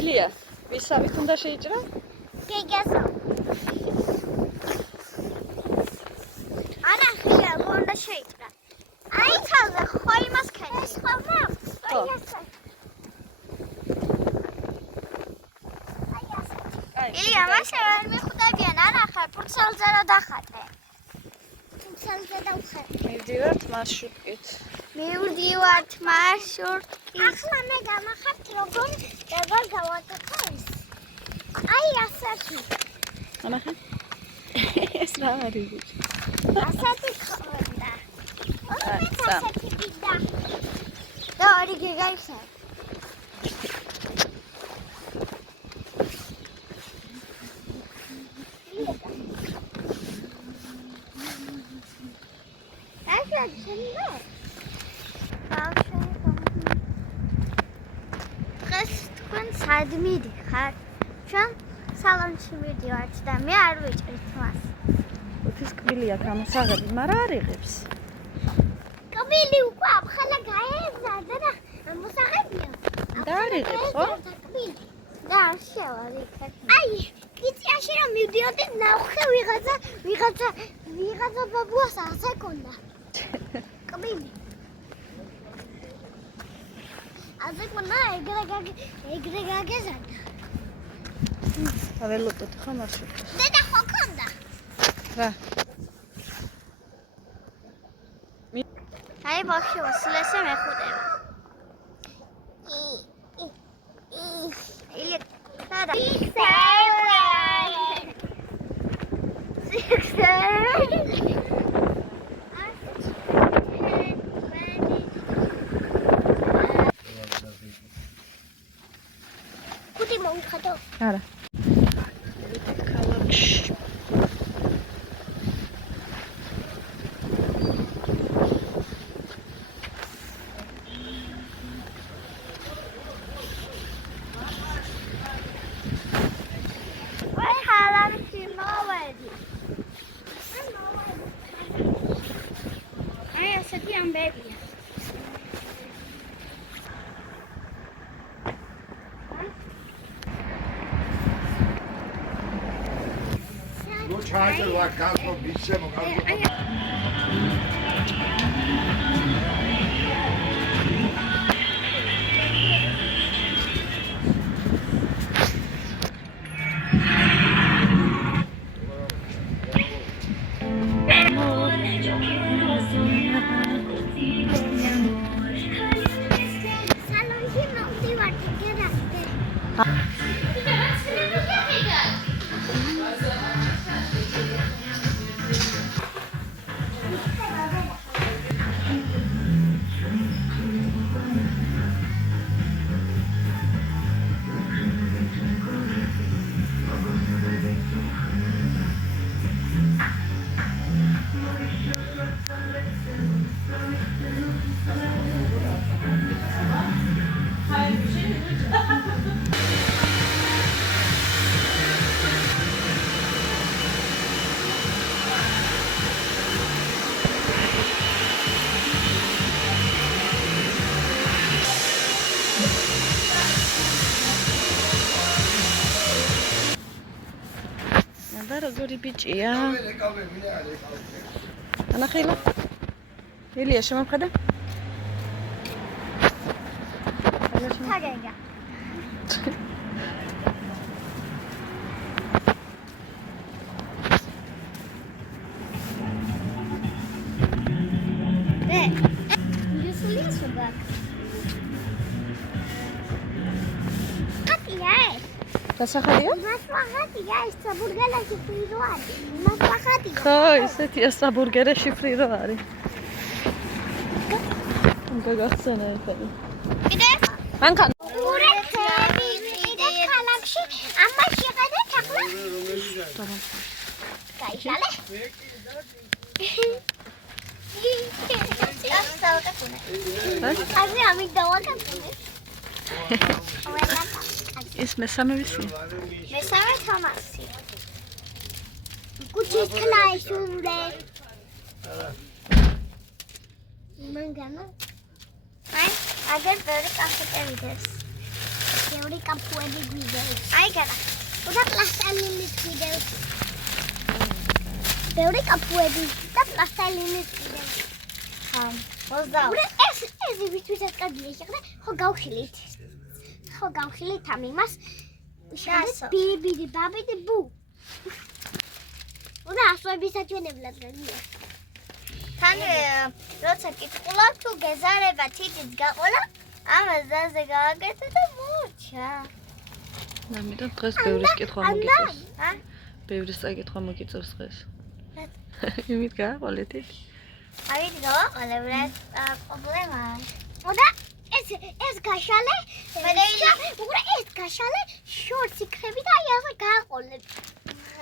ილია, ვისავით უნდა შეიჭრა? გეგასო. არა, ხია, უნდა შეიჭრა. აი, თავზე ხო იმას ქენი. ეს ხო მაქვს. აი ასე. ილია, მასე ვერ მიხვდებიან, არა ხარ, ფურცელზე რა დახატე. ფურცელზე დავხატე. მივდივართ მარშრუტით. მივდივართ მარშრუტით. ახლა მე გამახართ როგორ გავაკეთოს. აი ასეთი. ამახე? ეს რა არის? ასეთი ხონდა. ასეთი ბიდა. და ორი გიგაისა. დღეს თქვენ სად მიდიხართ? ჩვენ სალონში მივდივართ და მე არ ვიჭრით მას. უთის კბილი აქვს ამოსაღები, მაგრამ არ იღებს. კბილი უკვე ახლა გაეზარდა და ამოსაღებია. და არ იღებს, ხო? და არ შევარი. აი, კიციაში რომ მივდიოდი ნახე ვიღაცა ბაბუას ასე კონდა. კბილი. ასე კონდა ეგრე გაგეზარდა. აველოდოთ ხო მარშრუტს? დედა ხო კონდა? რა? აი ბავშვი ვასილესე მეხუტება. ილია და კუდი მოიხადო. არა. ქალაქში. აი ასეთი ამბებია. Ну чајте лакасно бисемо како. სალონში მოვდივართ გერასტე. და როგორი ბიჭია? ანახილა. ილია შემოხედა? თაგეგა. ინგლისური ასობა. ხატია ეს. დასახადია? მასვახატია ეს საბურგელაში ფრი რო არის. მასვახატია. ხო, ესეთია საბურგერეში ფრი რო არის. უნდა გახსენე ახლა. კიდე? მანქანა. ურეთები კიდე ქალაქში ამაში გადეთ ახლა. გაიშალე? ასე ამით დავაკეთე. ეს მესამე ვისი? მესამე თამასი. კუჩის კლაისუმდე. მანგანა. აი, აგერ ბევრი კახეტე ვიდეს. ბევრი კაფუები გვიდევს. აი გადა. და პლასტელინის გვიდევს. ბევრი კაფუები და პლასტელინის გვიდევს. ეს ვისაც კარგია შეხედე, ხო გავხილით. ხო გავხილით ამ იმას. ბიბიდი ბაბიდი ბუ. და ასოების აჩვენებლად გაგია. თან როცა კითხულა თუ გეზარება თითიც გაყოლა, ამას ზაზე გააკეთა და მოჩა. ამიტომ დღეს ბევრის კითხვა მოგიწევს. ბევრის საკითხვა მოგიწევს დღეს. იმით გააყოლეთ იქ. ავით გავაყოლე, პრობლემა. და ეს გაშალე, ეს გაშალე შორს იქნები და აი ასე გააყოლებ.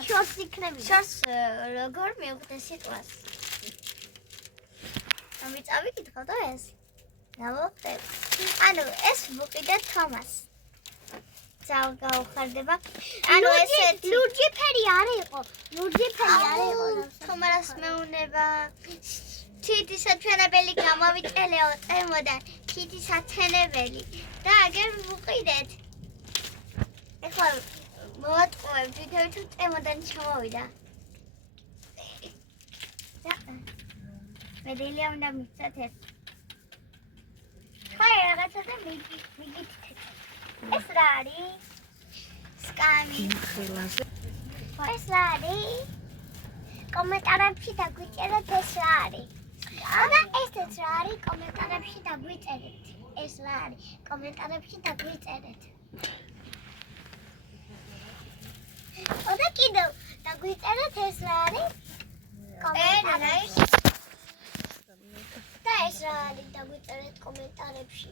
შორს იქნები. შორს როგორ მივხვდე სიტყვას? ამით წავიკითხო და ეს. დავუხდებ. ანუ ეს ვუყიდე თომას. გავხარდება. ანუ ესეთ ლურჯი ფერი არ იყო. ლურჯი ფერი არ იყო. თომას მეუნება. თითის ათვენებელი გამოვიწერეო წემოდან. თითის ათვენებელი და აგერ ვუყიდეთ. ეხლა მოვატყუებ თვითონ თუ წემოდან ჩამოვიდა. მე დელია უნდა მიცოთ ეს. ხაი რაღაცა და მიგით. ეს რა არის? სკამი. ეს რა არის? კომენტარებში დაგვიწერეთ ეს რა არის? და ესეც რა არის? კომენტარებში დაგვიწერეთ. ეს რა არის? კომენტარებში დაგვიწერეთ. და კიდევ დაგვიწერეთ ეს რა არის? კომენტარებში. და ეს რა არის? დაგვიწერეთ კომენტარებში.